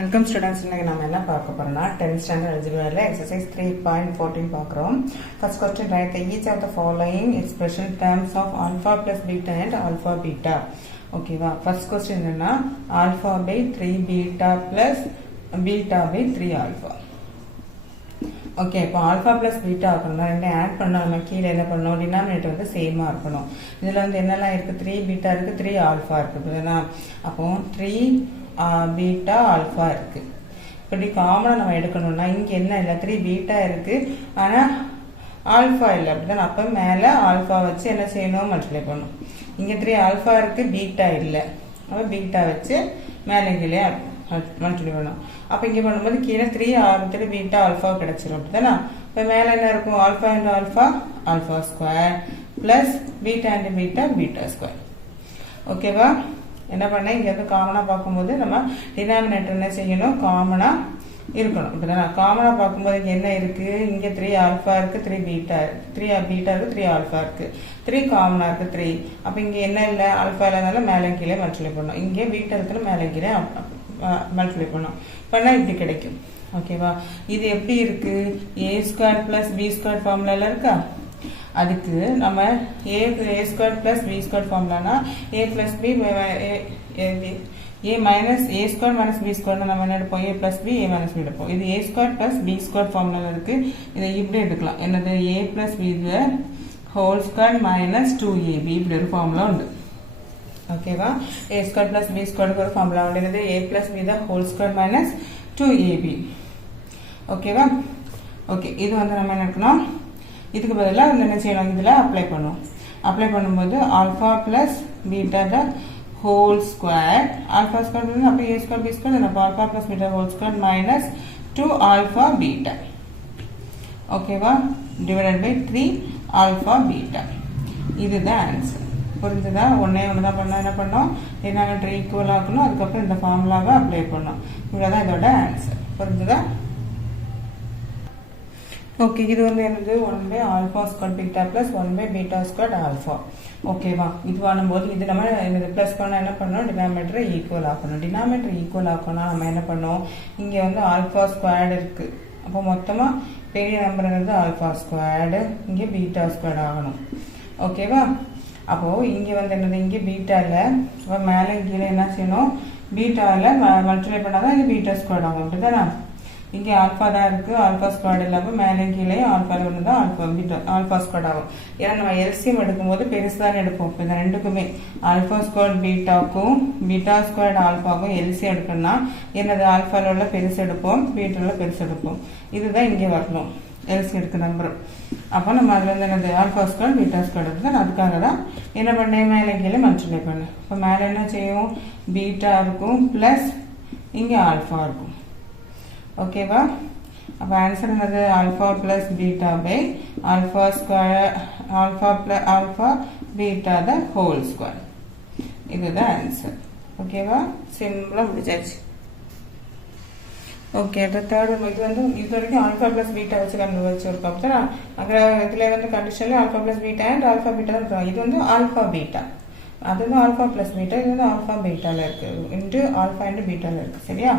Welcome students. இன்னைக்கு நம்ம என்ன பார்க்க போறோம்னா 10th ஸ்டாண்டர்ட் அல்ஜிப்ரால எக்ஸசைஸ் 3.14 பார்க்குறோம். First question, right each of the following expression terms of alpha plus beta and alpha beta. ஓகேவா? ஃபர்ஸ்ட் கொஸ்டின் என்னன்னா alpha by 3 beta plus beta by 3 alpha. Okay, இப்போ alpha plus beta ஆக்கணும். ரெண்டு add பண்ணால் நம்ம கீழே என்ன பண்ணணும், டினாமினேட்டர் வந்து சேமாக இருக்கணும். இதில் வந்து என்னெல்லாம் இருக்குது, 3 பீட்டா இருக்குது, 3 ஆல்ஃபா இருக்குது. அப்போ 3 பீட்டா ஆல்ஃபா இருக்குது. இப்படி காமனாக நம்ம எடுக்கணும்னா இங்கே என்ன இல்லை, 3 பீட்டா இருக்குது ஆனால் ஆல்ஃபா இல்லை, அப்படிதான். அப்போ மேலே ஆல்ஃபா வச்சு என்ன செய்யணும், மல்டிப்ளை பண்ணணும். இங்கே 3 ஆல்ஃபா இருக்குது, பீட்டா இல்லை. அப்போ பீட்டா வச்சு மேலே கீழே மல்டிப்ளை பண்ணணும். அப்போ இங்கே பண்ணும்போது கீழே 3 பீட்டா ஆல்ஃபா கிடைச்சிடும், அப்படிதானே. இப்போ மேலே என்ன இருக்கும், alpha into alpha alpha square plus beta into beta beta square. ஓகேவா? என்ன பண்ண, இங்கே வந்து காமனாக பார்க்கும்போது நம்ம டினாமினேட்டர் என்ன செய்யணும், காமனாக இருக்கணும், இப்படிதானே. காமனாக பார்க்கும்போது இங்கே என்ன இருக்குது, இங்கே 3 ஆல்ஃபா இருக்குது, 3 பீட்டா இருக்குது, 3 பீட்டா இருக்குது, 3 ஆல்ஃபா இருக்குது, 3 காமனாக இருக்குது 3. அப்போ இங்கே என்ன இல்லை, ஆல்ஃபா இல்லாதனால மேலே கீழே மல்டிப்ளை பண்ணணும். இங்கே பீட்டா இருக்கிற மேலே கீழே மல்டிப்ளை பண்ணோம் பண்ணால் இப்படி கிடைக்கும். ஓகேவா? இது எப்படி இருக்கு, A square plus B square ஃபார்முலால இருக்கா. அதுக்கு நம்ம A square plus B square ஃபார்முலானா A plus B A minus A square minus B square நம்ம என்ன எடுப்போம், A plus B A minus B எடுப்போம். இது A square plus B square ஃபார்முலால இருக்கு. இதை இப்படி எடுக்கலாம், என்னது, A plus B whole square minus 2ab இப்படி ஒரு ஃபார்முலா உண்டு. ஓகேவா? ஏ ஸ்கொயர் பிளஸ் பி ஸ்கொயருக்கு ஒரு ஃபார்முலா உண்டு, A plus B whole square minus 2ab. ஓகேவா? ஓகே, இது வந்து நம்ம என்ன இருக்கணும், இதுக்கு பதிலாக என்ன செய்யணும், இதில் அப்ளை பண்ணுவோம். அப்ளை பண்ணும்போது alpha plus beta whole square, alpha square அப்போ ஏ ஸ்கொயர் பி ஸ்கொயர், அப்போ alpha plus beta whole square minus 2 alpha beta. ஓகேவா? Divided by 3 alpha beta. இதுதான் ஆன்சர். புரிஞ்சுதா? ஒன்னே ஒன்று தான் பண்ணோம். என்ன பண்ணோம், டினாமினேட்டர் ஈக்குவல் ஆக்கணும், அதுக்கப்புறம் இந்த ஃபார்முலாவை அப்ளை பண்ணோம். இவ்வளோதான் இதோட ஆன்சர். புரிஞ்சுதா? ஓகே, இது வந்து என்னது, 1 by alpha square beta plus 1 by beta square alpha. ஓகேவா? இது பண்ணும்போது இது நம்ம இது பிளஸ் பண்ண என்ன பண்ணணும், டினாமினேட்டரை ஈக்குவல் ஆக்கணும். டினாமினேட்டர் ஈக்குவல் ஆக்கணும்னா நம்ம என்ன பண்ணோம், இங்கே வந்து ஆல்ஃபா ஸ்கொயர்டு இருக்கு. அப்போ மொத்தமாக பெரிய நம்பருங்கிறது ஆல்ஃபா ஸ்கொயர்டு, இங்கே பீட்டா ஸ்கொயர்டு ஆகணும். ஓகேவா? அப்போ இங்கே வந்து என்னது, இங்கே பீட்டாவில் அப்போ மேலே கீழே என்ன செய்யணும், பீட்டாவில் மல்டிப்ளை பண்ணாதான் இங்கே பீட்டா ஸ்கொயர்ட் ஆகும், அப்படிதானே. இங்கே ஆல்ஃபா தான் இருக்குது, ஆல்ஃபா ஸ்கொயர்ட் இல்லாமல் மேலே கீழே ஆல்ஃபாவில் ஒன்று தான் ஆல்ஃபா ஸ்கொயர்ட் ஆகும். ஏன்னா நம்ம எல்சிஎம் எடுக்கும்போது பெருசு தான் எடுப்போம். இப்போ இந்த ரெண்டுக்குமே ஆல்ஃபா ஸ்கொயர்ட் பீட்டாவுக்கும் பீட்டா ஸ்கொயர்ட் ஆல்ஃபாவுக்கும் எல்சிஎம் எடுக்கணும்னா என்னது, ஆல்ஃபாவில் உள்ள பெருசு எடுப்போம், பீட்டாவில் பெருசு எடுப்போம். இதுதான் இங்கே வரணும், எல்சி எடுக்க நம்பர். அப்போ நம்ம அதில் வந்து என்னது, ஆல்ஃபா ஸ்கொயர் பீட்டா ஸ்கொயர் எடுத்து அதுக்காக தான் என்ன பண்ணேன், மேலே கீழே மல்டிப்ளை பண்ணேன். இப்போ மேலே என்ன செய்யும், பீட்டா இருக்கும் பிளஸ் இங்கே ஆல்ஃபா இருக்கும். ஓகேவா? அப்போ ஆன்சர் என்னது, alpha plus beta by alpha square alpha plus alpha beta the whole square. இதுதான் ஆன்சர். ஓகேவா? சிம்பிளாக முடிச்சாச்சு. ஓகே, அடுத்த தேர்ட் இது வந்து இது வரைக்கும் ஆல்ஃபா பிளஸ் பீட்டா வச்சு கண்டுபிடிச்சிருக்கோம். அப்படின்னா அங்கே இதில் வந்து கண்டிஷனில் alpha plus beta and alpha beta தான் இருக்கும். இது வந்து ஆல்ஃபா பீட்டா, அது வந்து ஆல்ஃபா பிளஸ் பீட்டா, இது வந்து ஆல்ஃபா பீட்டாவில் இருக்குது, இன்ட்டு ஆல்ஃபா இன்ட்டு பீட்டாவில் இருக்குது. சரியா?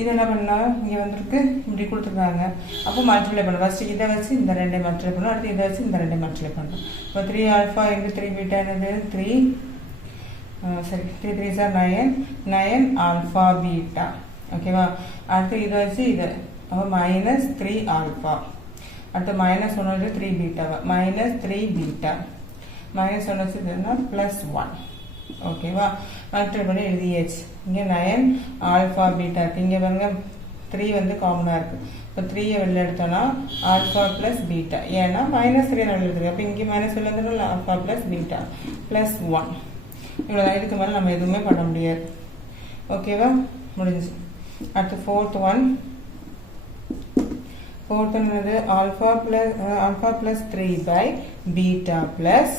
இது என்ன பண்ணால் இங்கே வந்துருக்கு, இப்படி கொடுத்துருக்காங்க. அப்போ மல்டிப்ளை பண்ணணும். ஃபஸ்ட்டு இதை வச்சு இந்த ரெண்டை மல்டிப்ளை பண்ணணும், அடுத்து இதை வச்சு இந்த ரெண்டை மல்டிப்ளை பண்ணணும். இப்போ 3 ஆல்ஃபா இன்ட்டு 3 பீட்டா என்னது 3 3 3 9 ஆல்ஃபா பீட்டா. ஓகேவா? அடுத்து இதை வச்சு இதை அப்போ மைனஸ் 3 ஆல்ஃபா, அடுத்து மைனஸ் 1 வச்சு 3 பீட்டாவை மைனஸ் 3 பீட்டா, மைனஸ் 1 வச்சு இதுனா ப்ளஸ் 1. ஓகேவா? மல்டிப்ளை பண்ணி எழுதியாச்சு. இங்கே 9 ஆல்ஃபா பீட்டா இருக்குது. இங்கே பாருங்க 3 வந்து காமனாக இருக்குது. இப்போ 3யை வெளில எடுத்தோன்னா ஆல்ஃபா ப்ளஸ் பீட்டா, ஏன்னா மைனஸ் 3 வெளில எடுத்துருக்கு. அப்போ இங்கே மைனஸ் வெளில இருந்தோம்னா ஆல்ஃபா ப்ளஸ் பீட்டா ப்ளஸ் 1. இவ்வளோதான். இதுக்கு மேலே நம்ம எதுவுமே பண்ண முடியாது. ஓகேவா? முடிஞ்சு. அடுத்து ஃபோர்த் ஒன் என்னது, alpha plus 3 by beta plus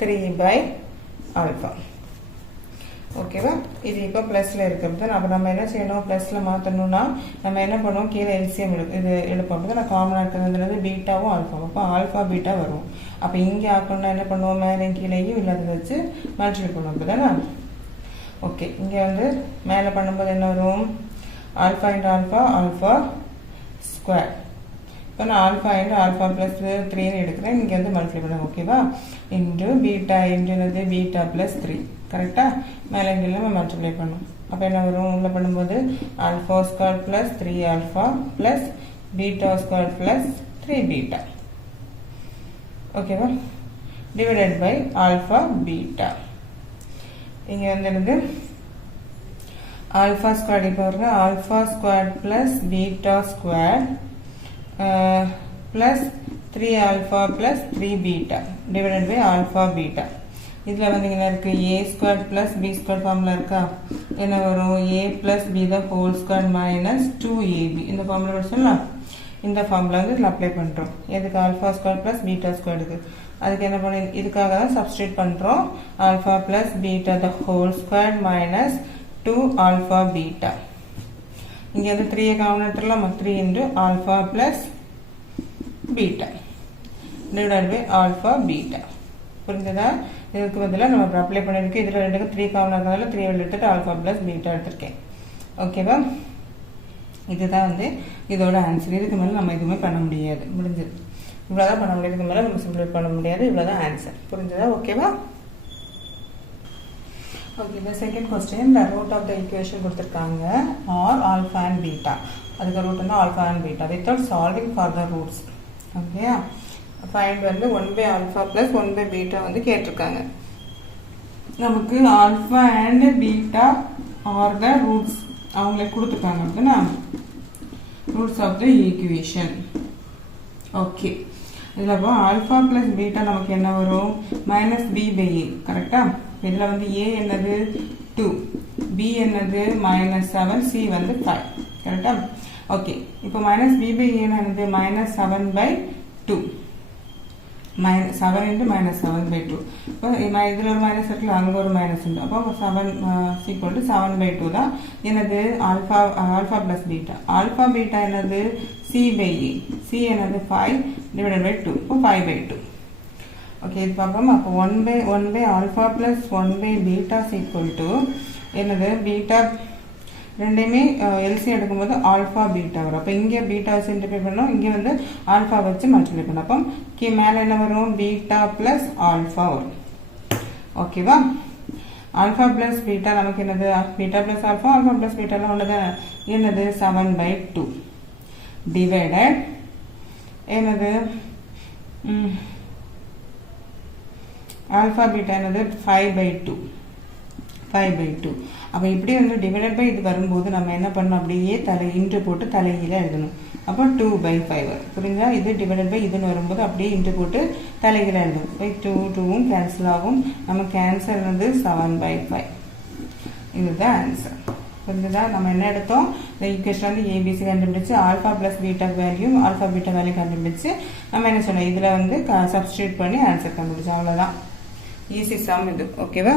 3 by alpha. ஓகேவா? இது இப்போ ப்ளஸில் இருக்கிறது. அப்போ நம்ம என்ன செய்யணும், ப்ளஸில் மாற்றணும்னா நம்ம என்ன பண்ணுவோம், கீழே எல்சிஎம் இது எடுப்போம். அப்போ தான் நான் காமனாக இருக்கிறது பீட்டாவும் ஆல்ஃபாவும். அப்போ ஆல்ஃபா பீட்டா வரும். அப்போ இங்கே ஆக்கணும்னா என்ன பண்ணுவோம், மேலே கீழேயும் இல்லாத வச்சு மல்டிப்ளை பண்ணுவோம். அப்போ தானே ஓகே, இங்கே வந்து மேலே பண்ணும்போது என்ன வரும்? Alpha into alpha, alpha square. இப்போ நான் ஆல்ஃபா இன்டு ஆல்ஃபா ப்ளஸ் 3ன்னு எடுக்கிறேன். இங்கே வந்து மல்டிப்ளை பண்ணேன். ஓகேவா? இன்டு பீட்டா இன்டுனது பீட்டா ப்ளஸ் 3. கரெக்டாக? மேலே இங்கே நம்ம மல்டிப்ளை பண்ணோம். அப்போ என்ன வரும்? உள்ள பண்ணும்போது alpha square plus 3 alpha plus beta square plus 3 beta. ஓகேவா? Divided by alpha beta. இங்கே வந்து எனக்கு ஆல்ஃபா ஸ்கொயர் இப்போ வருங்க. Alpha square plus beta square plus 3 alpha plus 3 beta divided by alpha beta. இதில் வந்து என்ன இருக்குது? A square plus B square formula இருக்கா? என்ன வரும்? A plus B the whole square minus 2ab. இந்த ஃபார்முலா படிச்சோம்லாம், இந்த ஃபார்முலா வந்து இதில் அப்ளை பண்ணுறோம். எதுக்கு? ஆல்ஃபா ஸ்கொயர் ப்ளஸ் பீட்டா ஸ்கொயருக்கு. அதுக்கு என்ன பண்ணி இதுக்காக தான் சப்ஸ்டியூட் பண்ணுறோம். Alpha plus beta the whole square minus 2 alpha beta. இங்கே வந்து 3 காமன் எடுத்துடலாம். 3 into alpha plus beta divided by alpha beta. புரிஞ்சதா? இதுக்கு பதிலாக நம்ம அப்ளை பண்ணியிருக்கோம். இதில் 2க்கு 3 காமன் இருக்கிறதால 3 வெளில எடுத்துட்டு ஆல்ஃபா ப்ளஸ் பீட்டா எடுத்திருக்கேன். ஓகேவா? இதுதான் வந்து இதோட ஆன்சர். இதுக்கு மேலே நம்ம எதுவுமே பண்ண முடியாது. முடிஞ்சது. இவ்வளோதான் பண்ண முடியாது. இதுக்கு மேலே நம்ம சிம்பிளிஃபை பண்ண முடியாது. இவ்வளோதான் ஆன்சர். புரிஞ்சதா? ஓகேவா? ஓகே, இந்த second question the root of the equation கொடுத்துருக்காங்க ஆர் ஆல்ஃபா அண்ட் பீட்டா. அதுக்கு ரூட் வந்து alpha and beta without solving for the roots. Okay, find வந்து 1 by alpha plus 1 by beta வந்து கேட்டிருக்காங்க. நமக்கு alpha and beta are the roots அவங்களே கொடுத்துருக்காங்க. அப்படின்னா roots of the equation. Okay, இதில் அப்போ ஆல்ஃபா ப்ளஸ் பீட்டா நமக்கு என்ன வரும்? Minus b by a. கரெக்டா? இதில் வந்து ஏ என்னது? 2, பி என்னது? -7, சி வந்து 5. கரெக்டா? ஓகே, இப்போ மைனஸ் பி பை ஏ என்னது? -7/2. 7 into -7/2. இப்போ இதில் ஒரு மைனஸ் இருக்குல்ல, அங்கே ஒரு மைனஸ் உண்டு. அப்போ 7 = 7/2 தான் என்னது? Alpha plus beta. Alpha beta என்னது? C by A. சி என்னது? 5 டிவைடட் பை 2. இப்போ 5/2. ஓகே, இது பார்ப்போம். அப்போ 1 by alpha plus 1 by beta = என்னது? பீட்டா ரெண்டையுமே எல்சி எடுக்கும்போது ஆல்ஃபா பீட்டா வரும். அப்போ இங்கே பீட்டா வச்சு இன்டிஃபை பண்ணோம், இங்கே வந்து ஆல்ஃபா வச்சு மல்டிப்ளை பண்ணோம். அப்போ மேலே என்ன வரும்? பீட்டா ப்ளஸ் ஆல்ஃபா வரும். ஓகேவா? ஆல்ஃபா ப்ளஸ் பீட்டா நமக்கு என்னது? Beta plus alpha, alpha plus பீட்டாலாம் ஒன்று என்னது? 7/2 டிவைடட் என்னது? ஆல்ஃபா பீட்டா என்னது? 5/2. அப்போ இப்படி வந்து டிவைடட் பை இது வரும்போது நம்ம என்ன பண்ணணும்? அப்படியே இன்ட்டு போட்டு தலைகீழ எழுதணும். அப்போ 2/5 வரும். புரிஞ்சா? இது டிவைடட் பை இதுன்னு வரும்போது அப்படியே இன்ட்டு போட்டு தலைகீழ எழுதணும். பை 2 கேன்சல் ஆகும். நமக்கு ஆன்சர் வந்து 7/5. இதுதான் ஆன்சர். புரிஞ்சுதா? நம்ம என்ன எடுத்தோம்? இந்த ஈக்குவேஷன் வந்து ஏபிசி கண்டுபிடிச்சு alpha plus beta value alpha beta value கண்டுபிடிச்சு நம்ம என்ன சொன்னோம்? இதில் வந்து சப்ஸ்டியூட் பண்ணி ஆன்சர் கண்டுபிடிச்சோம். அவ்வளோதான். ஈஸி சம் இது. ஓகேவா?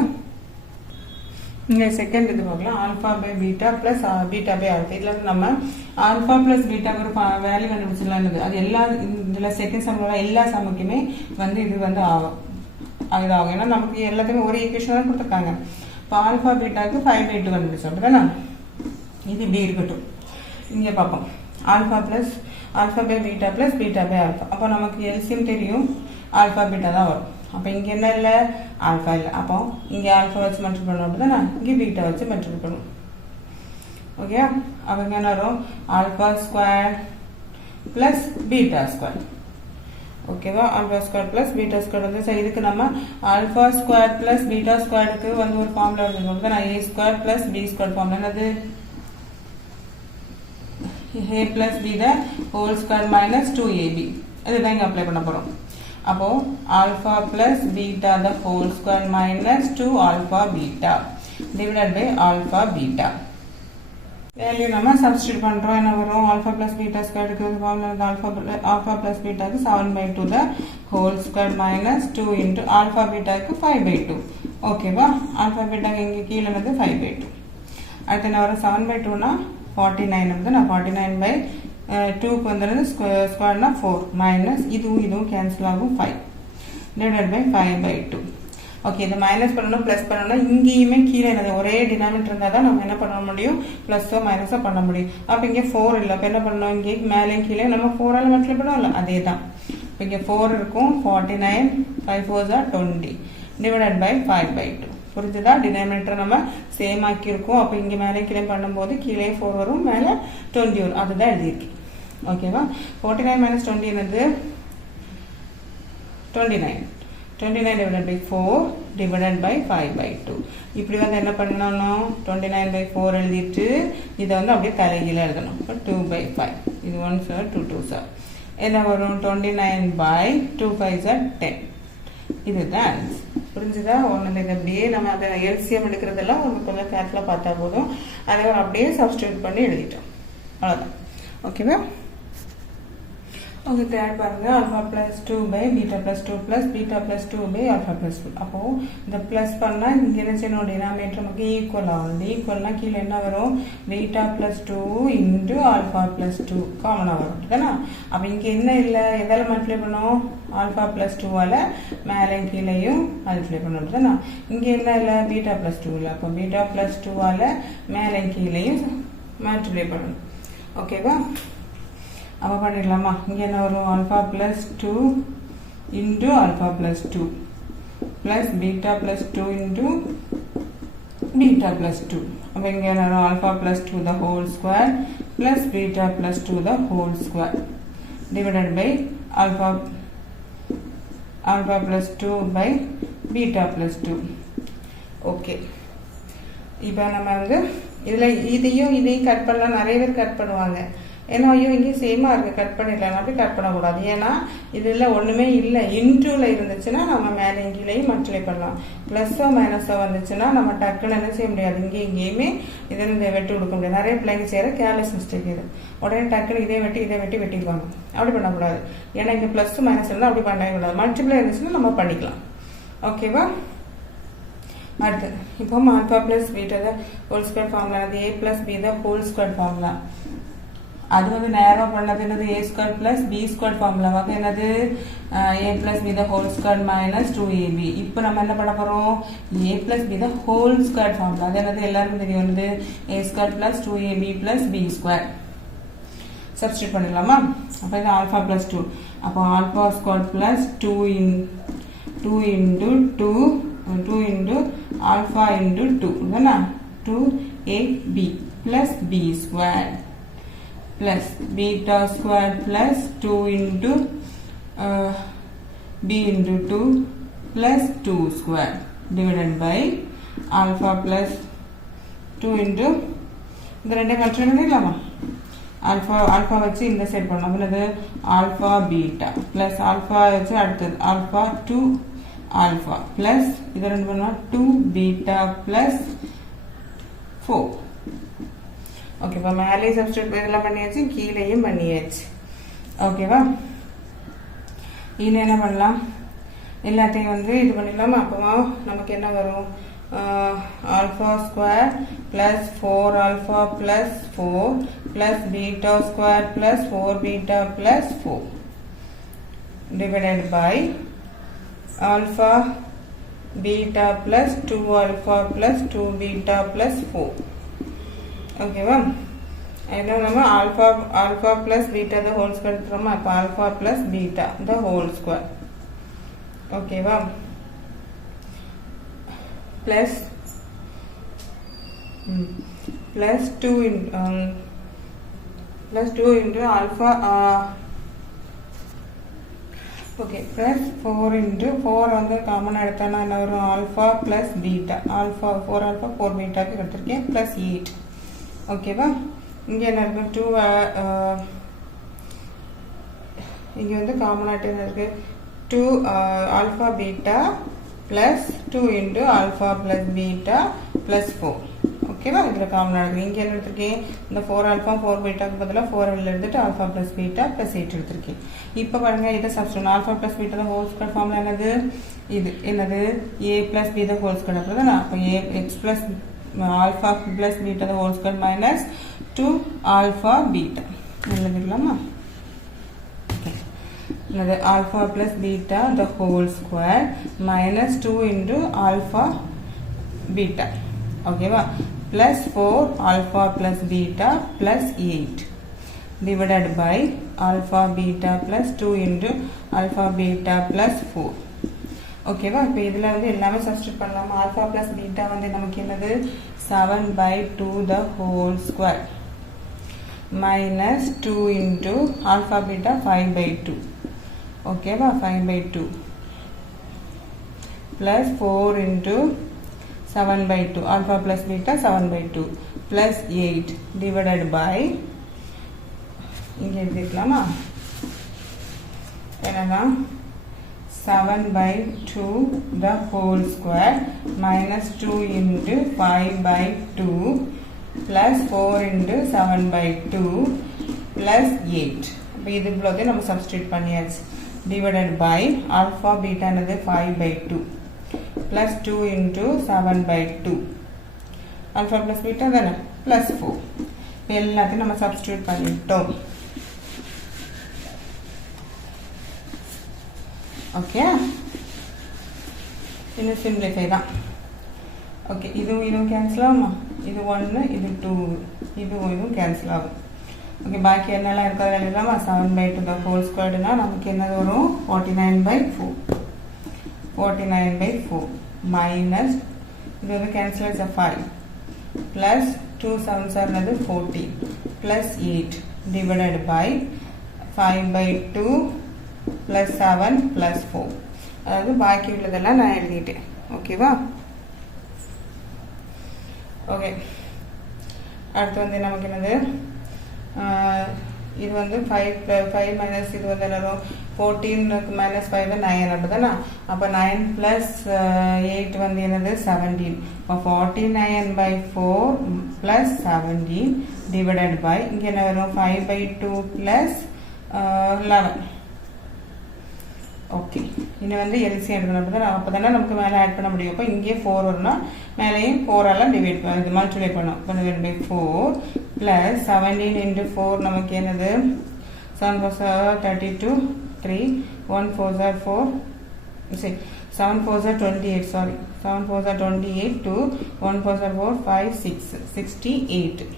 இங்கே செகண்ட் இது பார்க்கலாம். Alpha by beta plus beta by alpha. இதில் வந்து நம்ம ஆல்ஃபா ப்ளஸ் பீட்டா ஒரு வேல்யூ கண்டுபிடிச்சிடலாம். அது எல்லா இதில் செகண்ட் சம்ல எல்லா சம்முக்குமே வந்து இது வந்து ஆகும். இதாகும். ஏன்னா நமக்கு எல்லாத்தையுமே ஒரு ஈக்குவேஷன் தான் கொடுத்துருக்காங்க. இப்போ ஆல்ஃபா பீட்டாவுக்கு 5/2 கண்டுபிடிச்சோம். அப்படிதானே? இது இப்படி இருக்கட்டும். இங்கே பார்ப்போம். Alpha by beta plus beta by alpha. அப்போ நமக்கு எல்சியம் தெரியும், ஆல்ஃபா பீட்டா தான் வரும். அப்போ இங்கே என்ன இல்லை? ஆல்ஃபா இல்லை. அப்போ இங்கே ஆல்ஃபா வச்சு மல்டிப்ளை பண்ணணும். அப்படிதானே? இங்கே பீட்டா வச்சு மல்டிப்ளை பண்ணணும். ஓகே, அப்போ இங்கே என்ன வரும்? Alpha square plus beta square. ஓகேவா? Alpha square plus beta square வந்து சரி. இதுக்கு நம்ம ஆல்ஃபா ஸ்கொயர் ப்ளஸ் பீட்டா ஸ்கொயருக்கு வந்து ஒரு ஃபார்முலா எடுத்துக்கணும். நான் A square plus B square formula என்னது? a plus b the whole square minus 2ab. இதுதான் இங்கே அப்ளை பண்ண போகிறோம். அப்போ alpha plus beta the whole square minus 2 alpha beta divided by alpha beta. Value நம்ம சப்ஸ்டியூட் பண்ணுறோம். என்ன வரும்? ஆல்ஃபா ப்ளஸ் பீட்டா ஸ்கொயருக்கு ஆல்ஃபா ப்ளஸ் பீட்டாக்கு 7/2 the whole square minus 2 into alpha பீட்டாக்கு 5/2. ஓகேவா? ஆல்ஃபா பீட்டாக்கு இங்கே கீழே வந்து 5/2. அடுத்து என்ன வரும்? 7/2னா 49 வந்து நான் 49/2க்கு வந்துடுது. ஸ்கொயர்னா 4 மைனஸ் இதுவும் கேன்சல் ஆகும் 5 டிவைடட் பை 5/2. ஓகே, இது மைனஸ் பண்ணணும் ப்ளஸ் பண்ணணும். இங்கேயுமே கீழே என்னது ஒரே டினாமினேட்டர் இருந்தால் தான் நம்ம என்ன பண்ண முடியும், ப்ளஸ்ஸோ மைனஸோ பண்ண முடியும். அப்போ இங்கே 4 இல்லை, அப்போ என்ன பண்ணணும், இங்கே மேலேயும் கீழே நம்ம 4ஆல் மல்டிப்ளை பண்ணுவோம்ல, அதே தான். இப்போ இங்கே 4 இருக்கும், 49, 5 4s are 20 டிவைடட் பை 5/2. புரிஞ்சுதா? டினாமினேட்டர் நம்ம சேம் ஆக்கியிருக்கோம். அப்போ இங்கே மேலே கீழே பண்ணும்போது கீழே 4 வரும், மேலே 20 வரும். அதுதான் எழுதியிருக்கேன். ஓகேவா? 49 - 20 என்னது 29. 29 divided by 4 divided by 5/2. இப்படி வந்து என்ன பண்ணணும், 29/4 எழுதிட்டு இதை வந்து அப்படியே தலைகீழ எழுதணும். 2/5. இது 1s are 2 2s are என்ன வரும், 29/2 5s are 10. இதுதான் ஆன்சர். புரிஞ்சுதா? ஒன்று இது அப்படியே நம்ம அதை எல்சிஎம் எடுக்கிறதெல்லாம் உங்களுக்கு கொஞ்சம் கேர்ஃபுல்லாக பார்த்தா போதும். அதை அப்படியே சப்ஸ்டியூட் பண்ணி எழுதிட்டோம். அவ்வளோதான். ஓகேவா? ஓகே, தேர்ட் பாருங்க, alpha plus 2 by beta plus 2 plus beta plus 2 by alpha plus 2. அப்போ இந்த பிளஸ் பண்ணால் இங்கே என்ன செய்யணும், டினாமினேட்டர் நமக்கு ஈக்குவல் ஆகும். ஈக்குவல்னா கீழே என்ன வரும், beta plus 2 into alpha plus 2 காமனாக வரும். தானே? அப்போ இங்கே என்ன இல்லை, எதால் மல்டிப்ளை பண்ணோம், ஆல்ஃபா பிளஸ் 2ஆல் மேலே கீழேயும் மல்டிப்ளை பண்ணணும். தானே? இங்கே என்ன இல்லை, பீட்டா பிளஸ் 2 இல்லை. அப்போ பீட்டா பிளஸ் 2ஆல் மேலே கீழேயும் மல்டிப்ளை பண்ணணும். ஓகேவா? அப்போ பண்ணிடலாமா? இங்கே என்ன வரும், alpha plus 2 into alpha plus 2 plus beta plus 2 into beta plus 2. அப்போ இங்கே என்ன வரும், alpha plus 2 the whole square plus beta plus 2 the whole square divided by alpha plus 2 by beta plus 2. Okay, இப்போ நம்ம வந்து இதில் இதையும் கட் பண்ணலாம். நிறைய பேர் கட் பண்ணுவாங்க. ஏன்னா ஐயோ இங்கே சேமாக இருக்குது, கட் பண்ணிடலாம். அப்படி கட் பண்ணக்கூடாது. ஏன்னா இதில் ஒன்றுமே இல்லை. இன்டூவில் இருந்துச்சுன்னா நம்ம மேலே கீழேயும் மல்டிப்ளை பண்ணலாம். ப்ளஸ்ஸோ மைனஸோ வந்துச்சுன்னா நம்ம டக்குன்னு என்ன செய்ய முடியாது, இங்கேயுமே இதை வெட்டி கொடுக்க முடியாது. நிறைய பிள்ளைங்க செய்கிற கேர்லெஸ் மிஸ்டேக் இது. உடனே டக்குன்னு இதை வெட்டிக்குவாங்க. அப்படி பண்ணக்கூடாது. ஏன்னா இங்கே ப்ளஸ் மைனஸ் இருந்தால் அப்படி பண்ணவே கூடாது. மல்டிப்ளை இருந்துச்சுன்னா நம்ம பண்ணிக்கலாம். ஓகேவா? அடுத்து இப்போ alpha plus beta whole square formula, அது a plus b whole square formula. அது வந்து நேரா பண்ணது என்னது, a square plus b square ஃபார்முலாவாக என்னது, a plus b whole square minus 2ab. இப்போ நம்ம என்ன பண்ண போகிறோம், a plus b whole square formula. அது என்னது எல்லாருக்கும் தெரியும், வந்து a square plus 2ab plus b square. Substitute பண்ணிடலாமா? அப்போ இது ஆல்ஃபா பிளஸ் 2. அப்போ alpha square plus 2 into alpha into 2 தானே, 2ab plus b square plus beta square plus 2 into b into 2 plus 2 square divided by alpha plus 2 into இந்த ரெண்டே multiply பண்ணிடலாமா? Alpha வச்சு இந்த சைட் பண்ணலாம். என்னது, ஆல்ஃபா பீட்டா பிளஸ் ஆல்ஃபா வச்சு அடுத்தது ஆல்ஃபா 2 ஆல்ஃபா பிளஸ் இது ரெண்டு பண்ணலாம் 2 பீட்டா பிளஸ் 4. ஓகேவா? மேலே சப்ஸ்டியூட் இதெல்லாம் பண்ணியாச்சு, கீழேயும் பண்ணியாச்சு. ஓகேவா? இன்னும் என்ன பண்ணலாம், எல்லாத்தையும் வந்து இது பண்ணிடலாமா? அப்போ நமக்கு என்ன வரும், alpha square plus 4 alpha plus 4 plus beta square plus 4 beta plus 4 divided by alpha beta plus 2 alpha plus 2 beta plus 4. ஓகேவா? என்ன நம்ம alpha plus beta the whole square எடுத்துறோமா? இப்போ alpha plus beta the whole square. ஓகேவா? Plus 2 into alpha. Okay, plus 4 into 4 வந்து காமனாக எடுத்தோன்னா என்ன வரும், alpha plus beta. Alpha 4 alpha 4 பீட்டாக்கு எடுத்திருக்கேன் பிளஸ் 8. ஓகேவா? இங்கே என்ன இருக்கும், 2 இங்கே வந்து காமனாகிட்டு என்ன இருக்குது, 2 alpha beta plus 2 into alpha plus beta plus 4. ஓகேவா? இதில் காமனாக இருக்குது. இங்கே என்ன எடுத்திருக்கேன், இந்த 4 ஆல்ஃபா 4 பீட்டாக்கு பதிலாக 4 வெளியில் எடுத்துட்டு ஆல்ஃபா பிளஸ் பீட்டா பிளஸ் 8 எடுத்திருக்கேன். இப்போ பாருங்கள், இதை substitute alpha plus beta whole square formula என்னது, இது என்னது, a plus b whole square. அப்படி தானே? அப்போ x plus alpha plus beta the whole square minus 2 alpha beta. எழுதிடலாமா? alpha plus beta the whole square minus 2 into alpha beta. Okay, plus 4 alpha plus beta plus 8 divided by alpha beta plus 2 into alpha beta plus 4. Okay, இப்போ இதில் எல்லாமே substitute பண்ணலாமா? alpha plus beta நமக்கு என்னது 7/2 the whole square minus 2 into alpha beta 5/2. Okay, 5/2 plus 4 into 7/2 alpha plus beta 7/2 plus 8 divided by இங்கே எழுதிக்கலாமா? என்னன்னா 7/2 the whole square minus 2 into 5/2 plus 4 into 7/2 plus 8. இப்போ இது இவ்வளோதே நம்ம சப்ஸ்டியூட் பண்ணியாச்சு. divided by alpha beta என்னது 5/2 plus 2 into 7/2 alpha plus beta தானே plus 4. இப்போ எல்லாத்தையும் நம்ம சப்ஸ்டியூட் பண்ணிட்டோம். ஓகே, இன்னும் சிம்பிளிஃபை தான். ஓகே, இதுவும் கேன்சல் ஆகுமா? இது 1 இது 2 இதுவும் கேன்சல் ஆகும். ஓகே, பாக்கி என்னெல்லாம் இருக்கிறது எழுதலாமா? 7/2 the whole squareனா நமக்கு என்னது வரும்? 49/4 மைனஸ் இது கேன்சல் ஆச்சு 5 plus 2 7s are 14 plus 8 divided by 5/2 plus 7 plus 4. அதாவது பாக்கி உள்ளதெல்லாம் நான் எழுதிட்டேன். ஓகேவா? ஓகே, அடுத்து நமக்கு என்னது இது 5 மைனஸ் இது எல்லாரும் 14 minus 5 9 அப்படிதானா? அப்போ 9 plus 8 என்னது 17. இப்போ 49/4 plus 17 divided by இங்கே என்ன வரும்? 5/2 plus 11. ஓகே, இன்னும் எல்சிஎம் எடுக்கணும். அப்போ தானே நமக்கு மேலே ஆட் பண்ண முடியும். அப்போ இங்கே 4 வரும்னா மேலேயும் 4ஆல் டிவைட் இது மல்டிப்ளை பண்ணோம். இப்போ டிவைட் பை 4 plus 17 into 4 நமக்கு என்னது 7 4s are 32 3 1 4s are 4 see 7 4s are 28 sorry 7 4s are 28 2 1 4s are 4 5 6 68.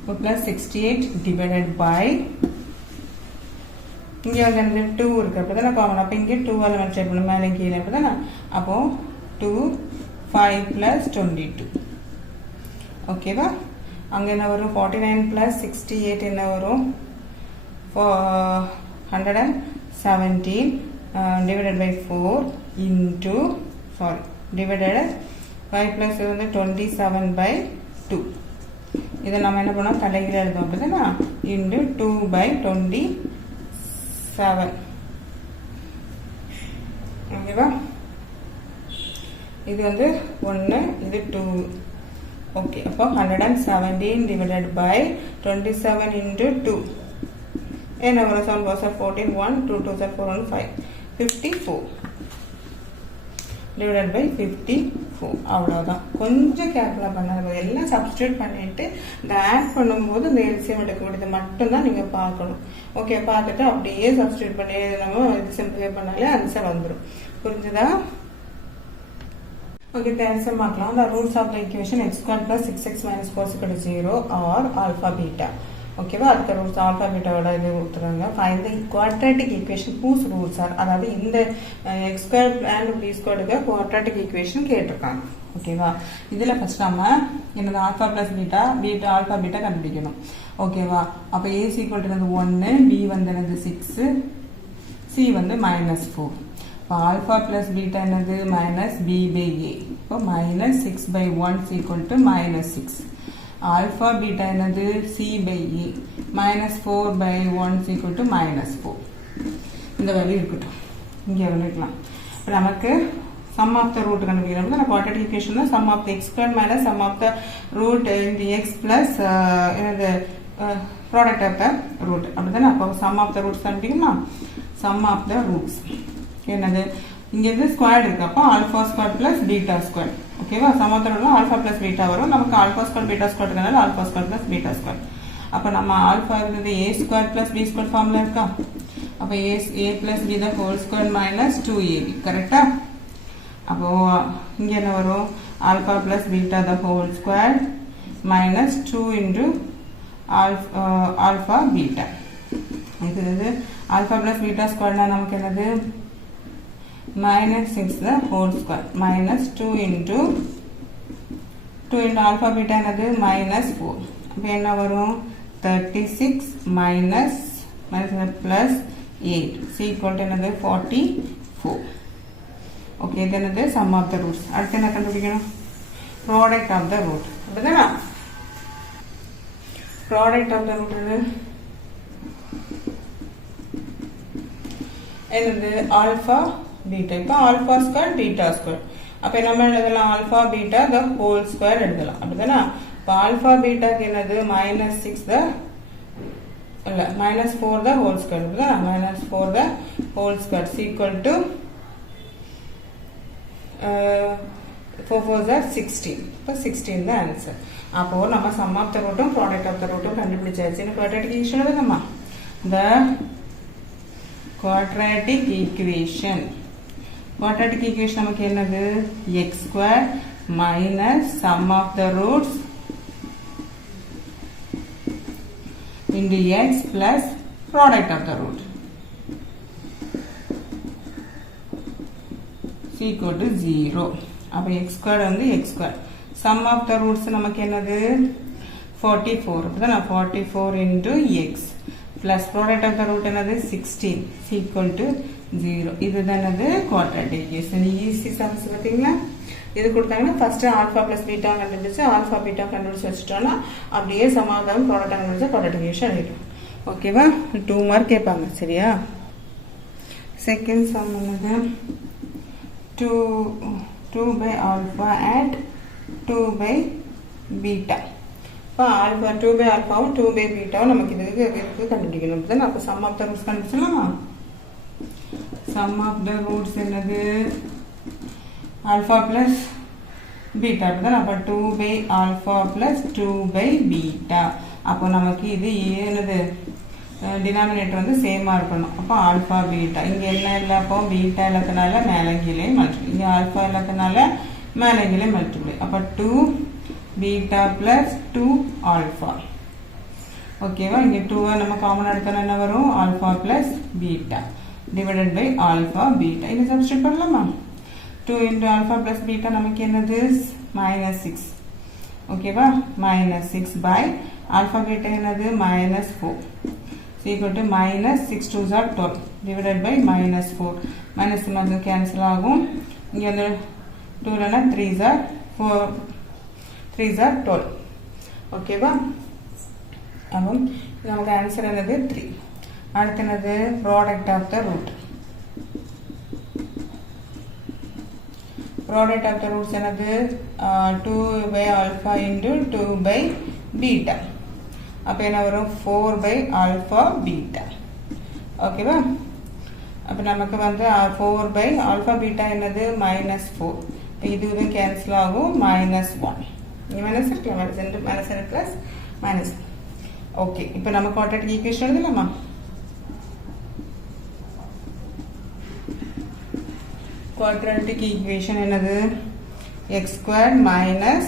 இப்போ plus 68 divided by இங்கே 2 இருக்கு. அப்போ தானே காமன். அப்போ இங்கே 2ஆல் மல்டிப்ளை பண்ணணும் மேலே கீழே. அப்போ தானே அப்போ 2 5 plus 22. ஓகேவா? அங்கே என்ன வரும்? 49 plus 68 என்ன வரும்? 117 divided by 4 into divided 5 plus 27/2. இதை நம்ம என்ன பண்ணோம்? தலைகீழ எழுதுவோம். அப்படி தானே into 2/27. ஓகேவா? இது 1 இது 2. ஓகே, அப்போ 117 divided by 27 into 2 என்ன வரும்? 7 4s are 14 1 2 2s are 4 1 5 54 divided by 54. அவ்வளோதான். கொஞ்சம் கேர்ஃபுல்லாக பண்ணாது. எல்லாம் சப்ஸ்டியூட் பண்ணிட்டு இந்த ஆட் பண்ணும்போது இந்த எல்சிஎம் எடுக்க வேண்டியது மட்டும்தான் நீங்கள் பார்க்கணும். ஓகே, பார்த்துட்டு அப்படியே சப்ஸ்டியூட் பண்ணி நம்ம இது சிம்பிளிஃபை பண்ணாலே ஆன்சர் வந்துடும். புரிஞ்சுதா? Okay, the answer பார்க்கலாம். The roots of the equation x squared plus 6x minus 4 equal to 0 or alpha beta. ஓகேவா? அடுத்த ரூல்ஸ் ஆல்ஃபா பீட்டாவோட இது கொடுத்துருங்க. Find the quadratic equation whose roots are. அதாவது இந்த எக்ஸ் ஸ்கொயர் அண்ட் பி ஸ்கொயருக்கு quadratic equation கேட்டிருக்காங்க. ஓகேவா? இதில் ஃபர்ஸ்ட் நம்ம என்னது alpha plus beta alpha beta கண்டுபிடிக்கணும். ஓகேவா? அப்போ ஏ ஈக்குவல் டு 1 பி என்னது 6 சி -4. இப்போ ஆல்ஃபா பிளஸ் பீட்டா என்னது மைனஸ் பி பை ஏ. இப்போ -6/1 ஈக்குவல் டு -6. alpha beta என்னது c by a -4/1 equal to -4. இந்த வேல்யூ இருக்கட்டும். இங்கே எழுதிக்கலாம். இப்போ நமக்கு sum of the root கண்டுபிடிக்கணும். அந்த quadratic equation தான் sum of the x squared minus sum of the root in the x plus என்னது product of the root. அப்படிதானே? அப்போ sum of the roots கண்டுபிடிக்கணும். sum of the roots என்னது இங்க இருந்து ஸ்கொயர் இருக்கு. அப்போ alpha square plus beta square. ஓகேவா? சமத்தோட ஆல்பா பிளஸ் பீட்டா வரும். நமக்கு ஆல்பா ஸ்கொயர் பீட்டா ஸ்கொயர் இருக்கனால alpha square plus beta square. அப்போ நம்ம ஆல்பா இருந்தது ஏ ஸ்கொயர் பிளஸ் பி ஸ்கொயர் ஃபார்ம்ல இருக்கா? அப்போ a plus b the whole square minus 2ab கரெக்டா? அப்போ இங்க என்ன வரும்? alpha plus beta the whole square minus 2 into alpha beta. இது alpha plus beta square நமக்கு என்னது? minus 6 the whole square minus 2 into alpha beta என்னது? minus 4. அப்போ என்ன வரும்? 36 minus plus 8 is equal to another 44. Okay, then the sum of the roots. அடுத்து என்ன கண்டுபிடிக்கணும்? Product of the root. அப்படிதானா? Product of the root என்னது? alpha beta. இப்போ alpha square beta square. அப்போ நம்ம எழுதலாம் alpha beta the whole square எழுதலாம். அப்படிதானா? இப்போ alpha beta என்னது? minus 6 the minus 4 the whole square minus 4 the whole square is equal to 4 4s are 16. So 16 the answer. அப்போ நம்ம sum of the root product of the root கண்டுபிடிச்சாச்சு. இந்த quadratic equation எழுதுமா? The quadratic equation நமக்கு என்னது? x square minus sum of the roots into x plus product of the root is equal to 0. அப்போ x square வந்து x square. Sum of the roots நமக்கு என்னது? 44. அப்படிதானா? 44 into x plus product of the root என்னது? 16 is equal to 0. இதுதான் என்னது? quadratic equation. easy sums பார்த்தீங்களா? இது கொடுத்தாங்கன்னா ஃபர்ஸ்ட் ஆல்ஃபா பிளஸ் பீட்டா கண்டுபிடிச்சு ஆல்ஃபா பீட்டா கண்டுபிடிச்சு வச்சுட்டோம்னா அப்படியே சமாதானம் ப்ராடக்ட் கண்டுபிடிச்சா ப்ராடக்ட் ஈக்குவேஷன் எழுதிடும். ஓகேவா? 2 மார்க் கேட்பாங்க. சரியா? செகண்ட் சம் என்னது? 2 by alpha and 2 by beta. இப்போ ஆல்ஃபா 2 by ஆல்ஃபாவும் 2 by பீட்டாவும் நமக்கு இதுக்கு கண்டுபிடிக்கணும். அப்படிதான் அப்போ சம் ஆஃப் த ரூட்ஸ் கண்டுபிடிச்சலாமா? சம் ஆஃப் த ரூட்ஸ் என்னது? alpha plus beta அப்படிதான். அப்போ 2 by alpha plus 2 by beta. அப்போ நமக்கு இது என்னது? டினாமினேட்டர் வந்து சேமா இருக்கணும். அப்போ ஆல்ஃபா பீட்டா இங்க என்ன இல்லை? அப்போ பீட்டா இல்லாதனால மேலே கீழே மல்டிப்ளை, இங்கே ஆல்ஃபா இல்லாதனால மேலே கீழே மல்டிப்ளை. அப்போ 2 பீட்டா பிளஸ் 2 ஆல்ஃபா. ஓகேவா? இங்கே 2 நம்ம காமன் எடுத்தோம்னா என்ன வரும்? Alpha plus beta divided by alpha beta. இதை சப்ஸ்டிட் பண்ணலாமா? 2 into alpha plus beta நமக்கு என்னது? minus 6. ஓகேவா? minus 6 by alpha beta என்னது? minus 4 is equal to minus 6 2s are 12 divided by minus 4. minus வந்து cancel ஆகும். இங்க வந்து 2 லனா 3s are 4 3s are 12. ஓகேவா? அப்போ நமக்கு ஆன்சர் என்னது? 3. அடுத்து என்னது? product of the root. Product of the roots என்னது? 2 by alpha into 2 by beta. அப்போ என்ன வரும்? 4 by alpha beta. ஓகேவா? அப்போ நமக்கு வந்து 4 by alpha beta என்னது? minus 4. இதுவும் கேன்சல் ஆகும். minus 1. இங்கே மைனஸ் இருக்கலாம். Minus plus minus. ஓகே, இப்போ நம்ம குவாட்ரேட்டிக் ஈக்குவேஷன் எழுதலாமா? quadratic equation என்னது? x square minus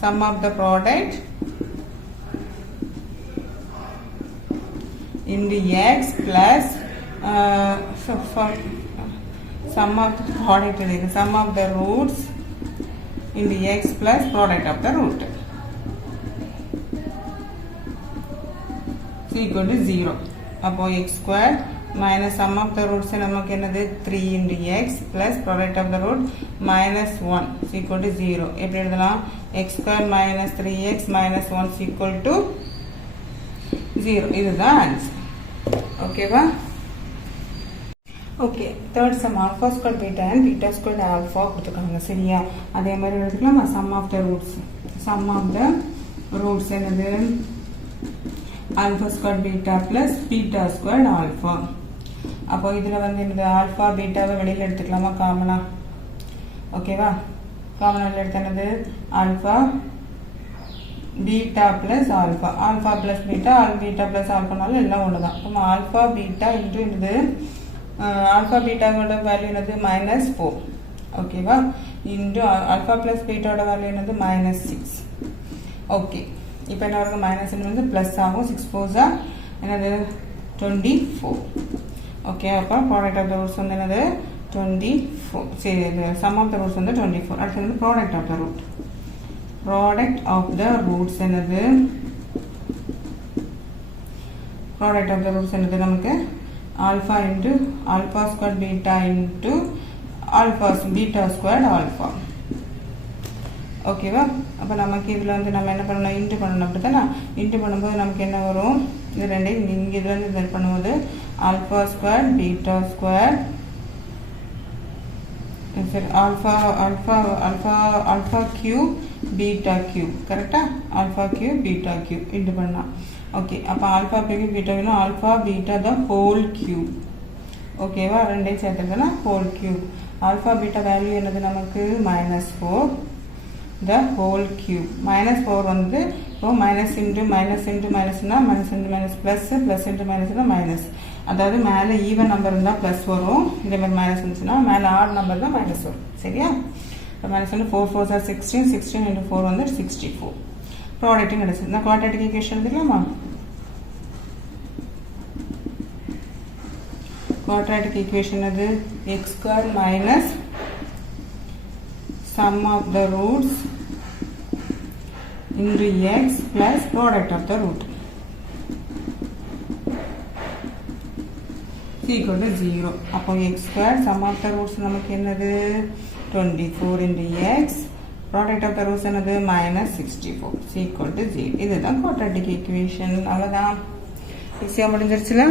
sum of the product into x plus sum of the product sum of the roots into x plus product of the root is equal to 0. அப்போ x square minus sum of the roots நமக்கு என்னது? 3 into x plus product of the root minus 1 is equal to 0. எப்படி எழுதலாம்? x square minus 3x minus 1 is equal to 0. இதுதான் answer. ஓகேவா? Okay, third sum alpha square beta and beta square alpha கொடுத்துருக்காங்க. சரியா? அதே மாதிரி எழுதிக்கலாமா? Sum of the roots. Sum of the roots என்னது? Alpha square beta plus beta square alpha. அப்போ இதில் வந்து இந்த ஆல்ஃபா பீட்டாவை வெளியில் எடுத்துக்கலாமா? காமனா? ஓகேவா? காமனாக எடுத்தனது alpha beta plus alpha, alpha plus beta, beta plus ஆல்ஃபானாலும் எல்லாம் ஒன்று தான். அப்போ ஆல்ஃபா பீட்டா இன்ட்டு இது ஆல்ஃபா பீட்டாவோட வேல்யூ என்னது -4, ஓகேவா, இன்ட்டு ஆல்ஃபா பிளஸ் பீட்டாவோட வேல்யூ என்னது -6. ஓகே, இப்போ என்ன வருது, மைனஸ் வந்து ப்ளஸ் ஆகும், 6 4s என்னது 24. ஓகே, அப்போ ப்ராடக்ட் ஆஃப் த ரூட்ஸ் வந்து என்னது 24. சரி, சம் ஆஃப் த ரூட்ஸ் வந்து 24. அடுத்து வந்து product of the root, product of the roots என்னது, ப்ராடக்ட் ஆஃப் த ரூட்ஸ் என்னது நமக்கு alpha into alpha square beta into alpha beta square alpha. ஓகேவா, அப்போ நமக்கு இதில் வந்து நம்ம என்ன பண்ணணும், இன்ட்டு பண்ணணும். அப்படி தானே இன்ட்டு பண்ணும்போது நமக்கு என்ன வரும், இது ரெண்டையும் இங்கே இதில் வந்து இது பண்ணும்போது alpha square beta square alpha alpha alpha alpha cube beta cube, கரெக்டா, alpha cube beta cube into பண்ணலாம். ஓகே, அப்போ ஆல்ஃபா கியூப் பீட்டா கியூப்னா alpha beta the whole cube. ஓகேவா, ரெண்டையும் சேர்த்துருக்கோன்னா whole cube. Alpha beta value என்னது நமக்கு -4 த ஹோல் கியூப். -4 வந்து இப்போ மைனஸ் இன்ட்டு மைனஸ்னா minus into minus plus, plus into மைனஸ்னா மைனஸ். அதாவது மேலே ஈவன் நம்பர் இருந்தால் ப்ளஸ் வரும், இதே மாதிரி மைனஸ் இருந்துச்சுன்னா மேலே ஆட் நம்பர் தான் மைனஸ் வரும். சரியா, இப்போ மைனஸ் வந்து 4 4s are 16, 16 into 4 வந்து 64. ப்ராடக்ட்டும் கிடச்சி. இந்த குவாட்ரேட்டிக் ஈக்குவேஷன் எழுதிக்கலாமா, குவாட்ரேட்டிக் ஈக்குவேஷன் அது x square minus sum of the roots into x plus product of the root equal to 0. அப்போ x square sum of the roots நமக்கு என்னது 24 into x, product of the roots என்னது -64 equal to 0. இதுதான் quadratic equation. அவ்வளோதான், ஈஸியாக முடிஞ்சிருச்சுல.